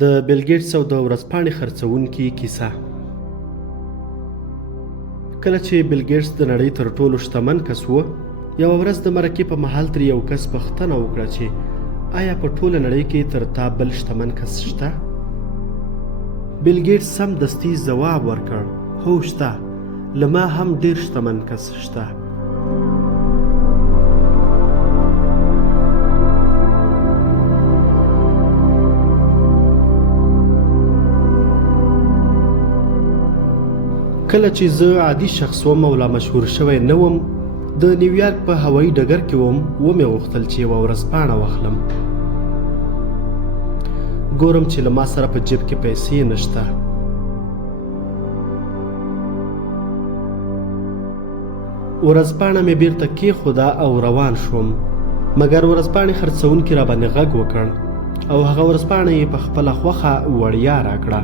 د بیل ګیټس او د ورځپاڼې خرڅوونکي کیسه. کله چې بیل ګیټس د نړۍ تر ټولو شتمن کس و، یوه ورځ د مرکې په مهال ترې یو کس پوښتنه وکړه چې آیا په ټوله نړۍ کې تر تا بل شتمن کس شته؟ بیل ګیټس سمدستي ځواب ورکړ، هو شته، له ما هم ډېر شتمن کس شته. کله چې زه عادي شخص وم او لا مشهور شوی نه وم، د نیویارک په هوایي ډګر کې وم، ومې غوښتل چې یوه ورځپاڼه واخلم. ګورم چې له ما سره په جیب کې پیسې نشته. ورځپاڼه مې بیرته کېښوده او روان شوم، مګر ورځپاڼې خرڅوونکي راباندې غږ وکړ او هغه ورځپاڼه یې په خپله خوښه وړیا راکړه.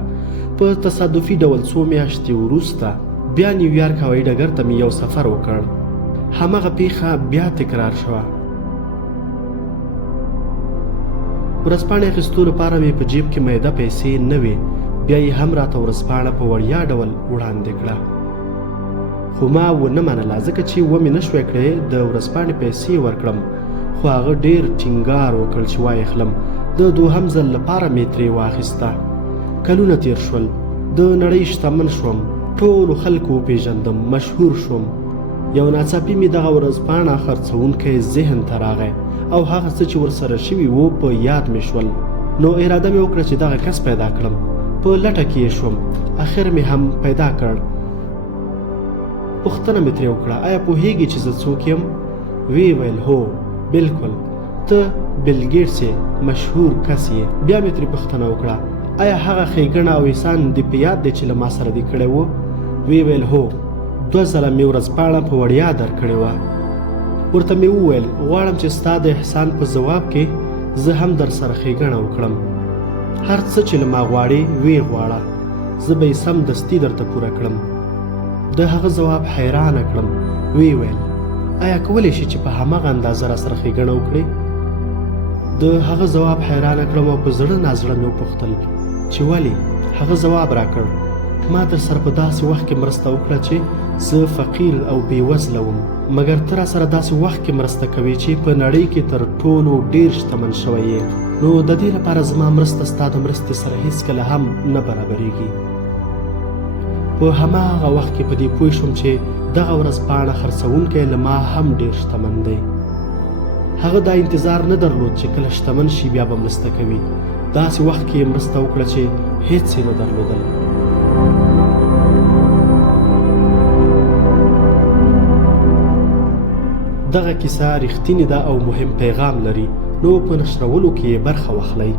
په تصادفي ډول څو میاشتې وروسته بیا نیویارک هوایي ډګر ته مې یو سفر وکړ. هماغه پیښه بیا تکرار شوه. ورځپاڼې اخیستو لپاره مې په جیب کې میده پیسې نه وې، بیا یې هم راته ورځپاڼه په وړیا ډول وړاندې کړه. خو ما ونه منله، ځکه چې ومې نه شوی کړی د ورځپاڼې پیسې ورکړم. خو هغه ډېر ټینګار وکړ چې وایې خلم. د دوهم ځل لپاره مې ترې واخیسته. کلونه تیر شول، د نړۍ شتمن شوم، ټولو خلکو وپېژندم، مشهور شوم. یو ناڅاپي مې دغه ورځپاڼه خرڅوونکی ذهن ته راغی او هغه څه چې ورسره شوي وو په یاد مې شول. نو اراده مې وکړه چې دغه کس پیدا کړم. په لټه کې یې شوم، اخر مې هم پیدا کړ. پوښتنه مې ترې وکړه، آیا پوهیږي چې زه څوک یم؟ ویې ویل هو، بلکل، ته بیل ګیټس یې، مشهور کس یې. بیا مې ترې پوښتنه وکړه، آیا هغه ښېګڼه او احسان دې په یاد دی چې له ما سره دې کړی و؟ ویې ویل هو، 2 ځله مې ورځپاڼه په وړیا درکړې وه. ورته مې وویل غواړم چې ستا د احسان په ځواب کې زه هم در سره ښېګڼه وکړم. هر څه چې له ما غواړې ویې غواړه، زه به یې سمدستي درته پوره کړم. د هغه ځواب حیرانه کړم. ویې ویل آیا کولی شي چې په هماغه اندازه را سره ښېګڼه وکړې؟ د هغه ځواب حیرانه کړم او په زړه نازړه مې وپوښتل چې ولې؟ هغه ځواب راکړ، ما در سره په داسې وخت کې مرسته وکړه چې زه فقیر او بېوزله وم، مګر ته را سره داسې وخت کې مرسته کوې چې په نړۍ کې تر ټولو ډېر شتمن شوی یې. نو د دې لپاره زما مرسته ستا د مرستې سره هیڅکله هم نه برابرېږي. په هماغه وخت کې په دې پوه شوم چې دغه ورځپاڼه خرڅوونکی له ما هم ډېر شتمن دی. هغه دا انتظار نه درلود چې کله شتمن شي بیا به مرسته کوي. داسې وخت کې یې مرسته وکړه چې هیڅ یې نه درلودل. دغه کیسه رښتینې ده او مهم پیغام لري، نو په نشرولو کې یې برخه واخلئ.